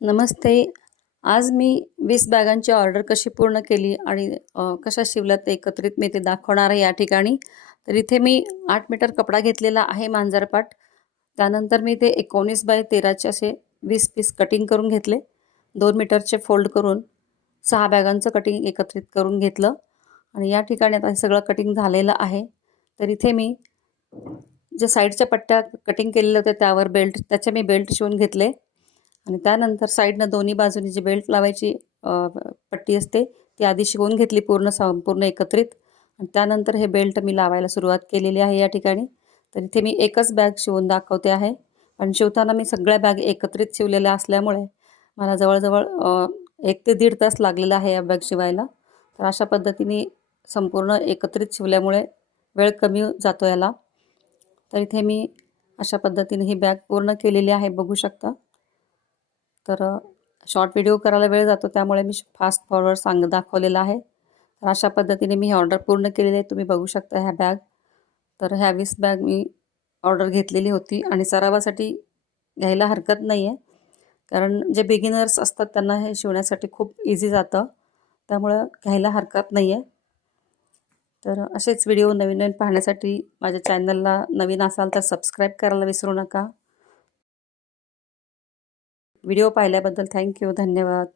नमस्ते. आज मी 20 बॅगांची ऑर्डर कशी पूर्ण केली आणि कशा शिवल्यात ते एकत्रित मी ते दाखवणार आहे या ठिकाणी. तर इथे मी 8 मीटर कपडा घेतलेला आहे मांजरपाट. त्यानंतर मी ते 19 बाय 13चे असे 20 पीस कटिंग करून घेतले. 2 मीटरचे फोल्ड करून 6 बॅगांचं कटिंग एकत्रित करून घेतलं आणि या ठिकाणी आता हे सगळं कटिंग झालेलं आहे. तर इथे मी जे साईडच्या पट्ट्या कटिंग केलेल्या होत्या त्यावर त्याचे मी बेल्ट शिवून घेतले. आणि त्यानंतर साईडनं दोन्ही बाजूनी जी बेल्ट लावायची पट्टी असते ती आधी शिवून घेतली संपूर्ण एकत्रित आणि त्यानंतर हे बेल्ट मी लावायला सुरुवात केलेली आहे या ठिकाणी. तर इथे मी एकच बॅग शिवून दाखवते आहे. पण शिवताना मी सगळ्या बॅग एकत्रित शिवलेल्या असल्यामुळे मला जवळजवळ 1 ते 1.5 तास लागलेला आहे या बॅग शिवायला. तर अशा पद्धतीने संपूर्ण एकत्रित शिवल्यामुळे वेळ कमी जातो याला. तर इथे मी अशा पद्धतीने ही बॅग पूर्ण केलेली आहे, बघू शकता. तर शॉर्ट व्हिडिओ करायला वेळ जातो त्यामुळे मी फास्ट फॉरवर्ड दाखवलेला आहे. तर अशा पद्धतीने मी ऑर्डर पूर्ण केलेली आहे, तुम्ही बघू शकता ह्या बॅग. तर ह्या 20 बॅग मी ऑर्डर घेतलेली होती आणि सरावासाठी घ्यायला हरकत नाही आहे, कारण जे बिगिनर्स असतात त्यांना हे शिवण्यासाठी खूप इझी जातं, त्यामुळं घ्यायला हरकत नाही आहे. तर असेच व्हिडिओ नवीन नवीन पाहण्यासाठी माझ्या चॅनलला नवीन असाल तर सबस्क्राईब करायला विसरू नका. व्हिडिओ पाहिल्याबद्दल थँक्यू, धन्यवाद.